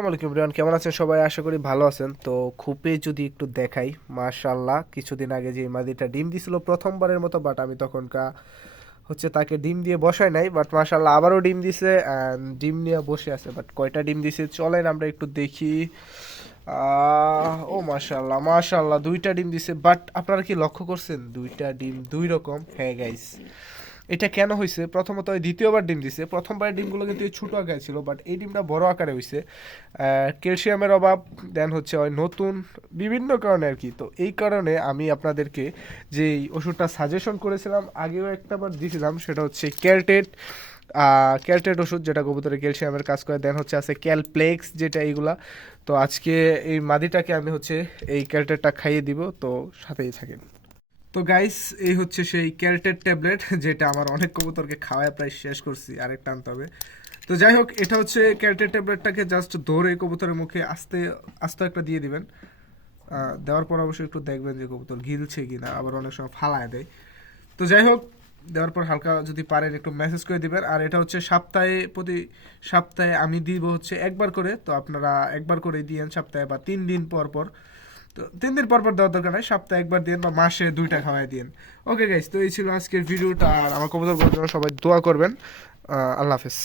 আসসালামু আলাইকুম রিয়ান, কেমন আছেন সবাই? আশা করি ভালো আছেন। তো খুপে যদি একটু দেখাই, মাশাআল্লাহ, কিছুদিন আগে যে মাদিটা ডিম দিছিল প্রথমবারের মতো, বাট আমি তখনকা তাকে ডিম দিয়ে বসাই নাই, বাট মাশাআল্লাহ আবারও ডিম দিছে অ্যান্ড ডিম নিয়ে বসে আছে। বাট কয়টা ডিম দিছে চলেন আমরা একটু দেখি। ও মাশাআল্লাহ মাশাআল্লাহ, দুইটা ডিম দিছে। বাট আপনারা কি লক্ষ্য করছেন দুইটা ডিম দুই রকম? হ্যাঁ গাইস, এটা কেন হয়েছে? প্রথমত ওই দ্বিতীয়বার ডিম দিছে, প্রথমবার ডিমগুলো কিন্তু এই ছোটো আকারে ছিল, বাট এই ডিমটা বড় আকারে হয়েছে। ক্যালসিয়ামের অভাব, দেন ওই নতুন বিভিন্ন কারণে আর কি। তো এই কারণে আমি আপনাদেরকে যে ওষুধটা সাজেশন করেছিলাম, আগেও একটাবার দিয়েছিলাম, সেটা হচ্ছে ক্যালটেট। ক্যালটেট ওষুধ, যেটা কবুতরের ক্যালসিয়ামের কাজ করে। দেন আছে ক্যালপ্লেক্স, যেটা এইগুলা। তো আজকে এই মাদিটাকে আমি এই ক্যালটেটটা খাইয়ে দিব, তো সাথেই থাকেন। তো গাইস, এই সেই ক্যালটেট ট্যাবলেট, যেটা আমার অনেক কবুতরকে খাওয়ায় প্রায় শেষ করছি, আরেকটা আনতে হবে। তো যাই হোক, এটা ক্যালটেট ট্যাবলেটটাকে জাস্ট ধরে কবুতরের মুখে আস্তে আস্তে একটা দিয়ে দিবেন। দেওয়ার পর অবশ্যই একটু দেখবেন যে কবুতর গিলছে কিনা, আবার অনেক সময় ফালায় দেয়। তো যাই হোক, দেওয়ার পর হালকা যদি পারেন একটু মেসেজ করে দিবেন। আর এটা প্রতি সপ্তাহে আমি দিব একবার করে। তো আপনারা একবার করে দিয়েন সপ্তাহে, বা 3 দিন পর পর। তো 3 দিন পর পর দেওয়ার দরকার নাই, সপ্তাহে একবার দিন বা মাসে 2টা খাওয়াই দিন। ওকে গাইস, তো এই ছিল আজকের ভিডিওটা। আর আমার কবুতর জন্য সবাই দোয়া করবেন। আল্লাহ হাফেজ।